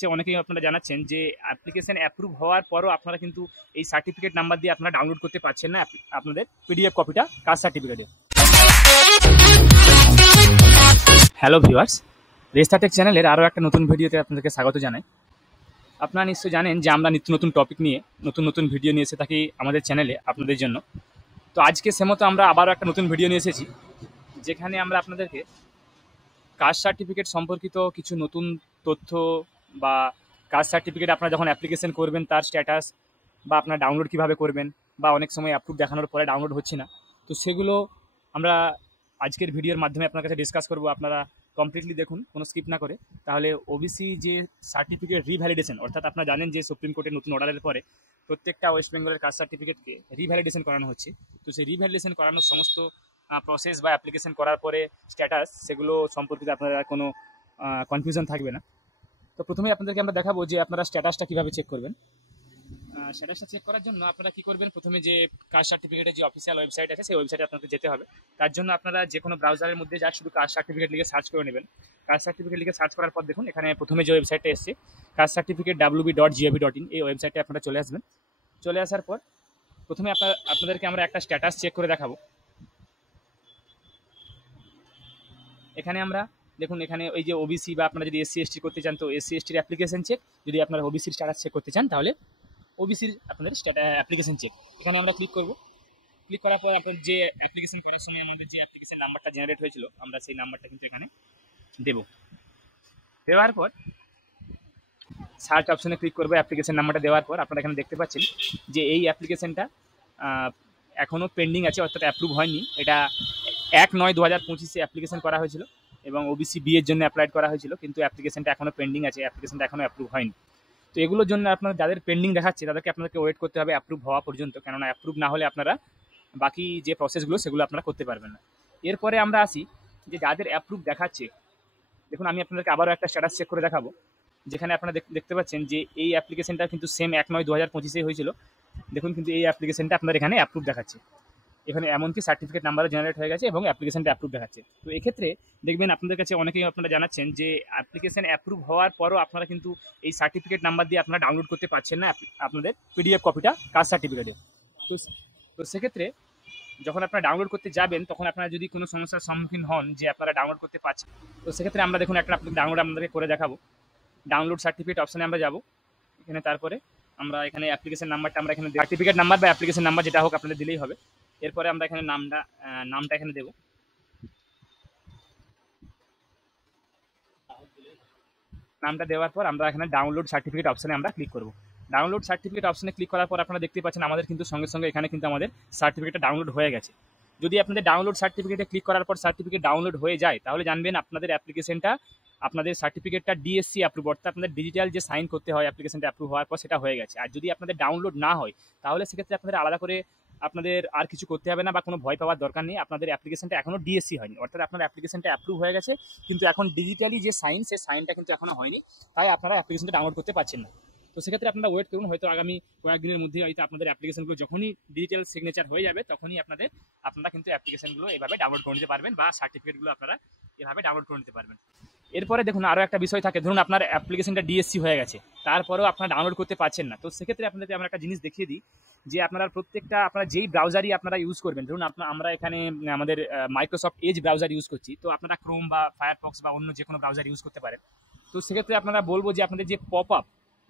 কাছে অনেকেই আপনারা জানাচ্ছেন যে অ্যাপ্লিকেশন অ্যাপ্রুভ হওয়ার পরও আপনারা কিন্তু এই সার্টিফিকেট নাম্বার দিয়ে আপনারা ডাউনলোড করতে পারছেন না আপনাদের পিডিএফ কপিটা কাস্ট সার্টিফিকেটে। হ্যালো ভিউয়ার্স, রেস্টারটেক চ্যানেলের আরও একটা নতুন ভিডিওতে আপনাদেরকে স্বাগত জানাই। আপনারা নিশ্চয়ই জানেন যে আমরা নিত্য নতুন টপিক নিয়ে নতুন নতুন ভিডিও নিয়ে এসে থাকি আমাদের চ্যানেলে আপনাদের জন্য। তো আজকে সেমতো আমরা আবারও একটা নতুন ভিডিও নিয়ে এসেছি, যেখানে আমরা আপনাদেরকে কাস্ট সার্টিফিকেট সম্পর্কিত কিছু নতুন তথ্য বা কাস্ট সার্টিফিকেট আপনারা যখন অ্যাপ্লিকেশন করবেন তার স্ট্যাটাস বা আপনারা ডাউনলোড কীভাবে করবেন, বা অনেক সময় অ্যাপ্রুভ দেখানোর পরে ডাউনলোড হচ্ছে না, তো সেগুলো আমরা আজকের ভিডিওর মাধ্যমে আপনার কাছে ডিসকাস করব। আপনারা কমপ্লিটলি দেখুন, কোনো স্কিপ না করে। তাহলে ওবিসি যে সার্টিফিকেট রিভ্যালিডেশন, অর্থাৎ আপনারা জানেন যে সুপ্রিম কোর্টের নতুন অর্ডারের পরে প্রত্যেকটা ওয়েস্ট বেঙ্গলের কাস্ট সার্টিফিকেটকে রিভ্যালিডেশন করানো হচ্ছে। তো সেই রিভ্যালিডেশন করানোর সমস্ত প্রসেস বা অ্যাপ্লিকেশন করার পরে স্ট্যাটাস, সেগুলো সম্পর্কিত আপনারা কোনো কনফিউশন থাকবে না। তো প্রথমেই আপনাদেরকে আমরা দেখাবো যে আপনারা স্ট্যাটাসটা কীভাবে চেক করবেন। স্ট্যাটাসটা চেক করার জন্য আপনারা কী করবেন, প্রথমে যে কাস্ট সার্টিফিকেটের যে অফিসিয়াল ওয়েবসাইট আছে সেই ওয়েবসাইটে আপনাকে যেতে হবে। তার জন্য আপনারা যে কোনো ব্রাউজারের মধ্যে যা শুধু কাস্ট সার্টিফিকেট লিখে সার্চ করে নেবেন। কাস্ট সার্টিফিকেট লিখে সার্চ করার পর দেখুন এখানে প্রথমে যে ওয়েবসাইটটা এসছে কাস্ট সার্টিফিকেট www.gov.in, এই ওয়েবসাইটে আপনারা চলে আসবেন। চলে আসার পর প্রথমে আপনাদেরকে আমরা একটা স্ট্যাটাস চেক করে দেখাবো। এখানে আমরা দেখুন, এখানে ওই যে ওবিসি বা আপনারা যদি এসসি এসটি করতে চান তো এসসি এসটির অ্যাপ্লিকেশন চেক, যদি আপনারা ওবিসির স্ট্যাটাস চেক করতে চান তাহলে ওবিসির আপনাদের অ্যাপ্লিকেশন চেক। এখানে আমরা ক্লিক করব। ক্লিক করার পর আপনার যে অ্যাপ্লিকেশন করার সময় আমাদের যে অ্যাপ্লিকেশন নাম্বারটা জেনারেট হয়েছিল আমরা সেই নাম্বারটা কিন্তু এখানে দেব। দেওয়ার পর সার্চ অপশনে ক্লিক করবো। অ্যাপ্লিকেশন নাম্বারটা দেওয়ার পর আপনারা এখানে দেখতে পাচ্ছেন যে এই অ্যাপ্লিকেশনটা এখনও পেন্ডিং আছে, অর্থাৎ অ্যাপ্রুভ হয়নি। এটা 1/9/2025 অ্যাপ্লিকেশন করা হয়েছিল এবং ওবিসি বি এর জন্য অ্যাপ্লাইড করা হয়েছিল, কিন্তু অ্যাপ্লিকেশনটা এখনও পেন্ডিং আছে, অ্যাপ্লিকেশনটা এখনও অ্যাপ্রুভ হয়নি। তো এগুলোর জন্য আপনারা যাদের পেন্ডিং দেখাচ্ছে তাদেরকে আপনাদেরকে ওয়েট করতে হবে অ্যাপ্রুভ হওয়া পর্যন্ত, কেননা অ্যাপ্রুভ না হলে আপনারা বাকি যে প্রসেসগুলো সেগুলো আপনারা করতে পারবেন না। এরপরে আমরা আসি যে যাদের অ্যাপ্রুভ দেখাচ্ছে, দেখুন আমি আপনাদেরকে আবারও একটা স্ট্যাটাস চেক করে দেখাবো, যেখানে আপনারা দেখতে পাচ্ছেন যে এই অ্যাপ্লিকেশনটা কিন্তু সেম 1/9/2025 হয়েছিল। দেখুন কিন্তু এই অ্যাপ্লিকেশনটা আপনার এখানে অ্যাপ্রুভ দেখাচ্ছে, এখানে এমনকি সার্টিফিকেট নাম্বারও জেনারেট হয়ে গেছে এবং অ্যাপ্লিকেশনটা অ্যাপ্রুভ দেখাচ্ছে। তো এক্ষেত্রে দেখবেন আপনাদের কাছে অনেকেই আপনারা জানাচ্ছেন যে অ্যাপ্লিকেশন অ্যাপ্রুভ হওয়ার পরও আপনারা কিন্তু এই সার্টিফিকেট নাম্বার দিয়ে আপনারা ডাউনলোড করতে পারছেন না আপনাদের পিডিএফ কপিটা কাস্ট সার্টিফিকেটে। তো সেক্ষেত্রে যখন আপনারা ডাউনলোড করতে যাবেন তখন আপনারা যদি কোনো সমস্যার সম্মুখীন হন যে আপনারা ডাউনলোড করতে পারছেন, তো সেক্ষেত্রে আমরা দেখুন একটা ডাউনলোড আপনাদেরকে করে দেখাবো। ডাউনলোড সার্টিফিকেট অপশানে আমরা যাব। এখানে তারপরে আমরা এখানে অ্যাপ্লিকেশন নাম্বারটা আমরা এখানে সার্টিফিকেট নাম্বার বা অ্যাপ্লিকেশন নাম্বার যেটা হোক আপনাদের দিলেই হবে। এরপরে আমরা এখানে নামটা এখানে দেব। নামটা দেওয়ার পর আমরা এখানে ডাউনলোড সার্টিফিকেট অপশানে আমরা ক্লিক করব। ডাউনলোড সার্টিফিকেট অপশানে ক্লিক করার পর আপনারা দেখতে পাচ্ছেন আমাদের কিন্তু সঙ্গে সঙ্গে এখানে কিন্তু আমাদের সার্টিফিকেটটা ডাউনলোড হয়ে গেছে। যদি আপনাদের ডাউনলোড সার্টিফিকেটে ক্লিক করার পর সার্টিফিকেট ডাউনলোড হয়ে যায় তাহলে জানবেন আপনাদের অ্যাপ্লিকেশনটা, আপনাদের সার্টিফিকেটটা ডিএসসি অ্যাপ্রুভ, অর্থাৎ আপনাদের ডিজিটাল যে সাইন করতে হয় অ্যাপ্লিকেশনটা অ্যাপ্রুভ হওয়ার পর সেটা হয়ে গেছে। আর যদি আপনাদের ডাউনলোড না হয় তাহলে সেক্ষেত্রে আপনাদের আলাদা করে আপনাদের আর কিছু করতে হবে না বা কোনো ভয় পাওয়ার দরকার নেই। আপনাদের অ্যাপ্লিকেশনটা এখনও ডিএসসি হয়নি, অর্থাৎ আপনার অ্যাপ্লিকেশনটা অ্যাপ্রুভ হয়ে গেছে কিন্তু এখন ডিজিটালি যে সাইন সেই সাইনটা কিন্তু এখনও হয়নি, তাই আপনারা অ্যাপ্লিকেশনটা ডাউনলোড করতে পারছেন না। তো সেক্ষেত্রে আপনারা ওয়েট করুন, হয়তো আগামী কয়েকদিনের মধ্যে হয়তো আপনাদের অ্যাপ্লিকেশনগুলো যখনই ডিজিটাল সিগনেচার হয়ে যাবে তখনই আপনারা কিন্তু অ্যাপ্লিকেশনগুলো এভাবে ডাউনলোড করে নিতে পারবেন বা সার্টিফিকেটগুলো আপনারা এভাবে ডাউনলোড করে নিতে পারবেন। এরপরে দেখুন আরও একটা বিষয় থাকে, ধরুন আপনার অ্যাপ্লিকেশনটা ডিএসসি হয়ে গেছে তারপরেও আপনারা ডাউনলোড করতে পারছেন না। তো সেক্ষেত্রে আপনাদেরকে আমরা একটা জিনিস দেখিয়ে দিই যে আপনারা প্রত্যেকটা আপনারা যেই ব্রাউজারই আপনারা ইউজ করবেন, ধরুন আমরা এখানে আমাদের মাইক্রোসফট এজ ব্রাউজার ইউজ করছি, তো আপনারা ক্রোম বা ফায়ারফক্স বা অন্য যে কোনো ব্রাউজার ইউজ করতে পারেন। তো সেক্ষেত্রে আপনারা বলবো যে আপনাদের যে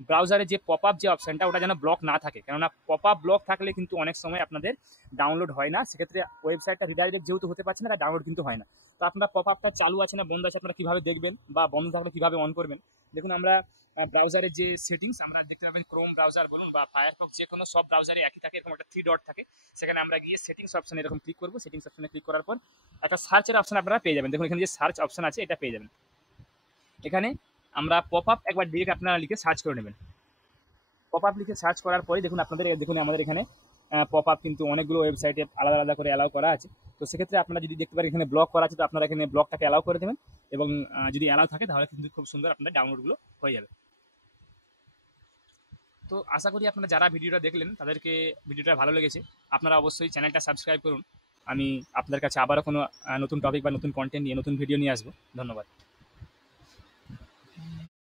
ব্রাউজারে যে পপ আপ যে অপশানটা ওটা যেন ব্লক না থাকে, কেননা পপ আপ ব্লক থাকলে কিন্তু অনেক সময় আপনাদের ডাউনলোড হয় না, সেক্ষেত্রে ওয়েবসাইটটা রিডাইরেক্ট যেহেতু হতে পারছে না তার ডাউনলোড কিন্তু হয় না। তো আপনারা পপ আপটা চালু আছে না বন্ধ আছে আপনারা কীভাবে দেখবেন বা বন্ধ থাকলে কীভাবে অন করবেন, দেখুন আমরা ব্রাউজারের যে সেটিংস আমরা দেখতে পাবেন, ক্রোম ব্রাউজার বলুন বা ফায়ারফক্স যে কোনো সব ব্রাউজারে একই থাকে, এরকম একটা 3 ডট থাকে, সেখানে আমরা গিয়ে সেটিংস অপশানে এরকম ক্লিক করবো। সেটিংস অপশানে ক্লিক করার পর একটা সার্চের অপশান আপনারা পেয়ে যাবেন। দেখুন এখানে যে সার্চ অপশান আছে এটা পেয়ে যাবেন। এখানে আমরা পপ আপ একবার ডিরেক্ট আপনারা লিখে সার্চ করে নেবেন। পপ আপ লিখে সার্চ করার পরে দেখুন আমাদের এখানে পপ আপ কিন্তু অনেকগুলো ওয়েবসাইটে আলাদা আলাদা করে অ্যালাউ করা আছে। তো সেক্ষেত্রে আপনারা যদি দেখতে পারেন এখানে ব্লক করা আছে তো আপনারা এখানে ব্লকটাকে অ্যালাউ করে দেবেন এবং যদি অ্যালাউ থাকে তাহলে কিন্তু খুব সুন্দর আপনাদের ডাউনলোডগুলো হয়ে যাবে। তো আশা করি আপনারা যারা ভিডিওটা দেখলেন তাদেরকে ভিডিওটা ভালো লেগেছে। আপনারা অবশ্যই চ্যানেলটা সাবস্ক্রাইব করুন। আমি আপনাদের কাছে আবারও কোনো নতুন টপিক বা নতুন কন্টেন্ট নিয়ে নতুন ভিডিও নিয়ে আসবো। ধন্যবাদ।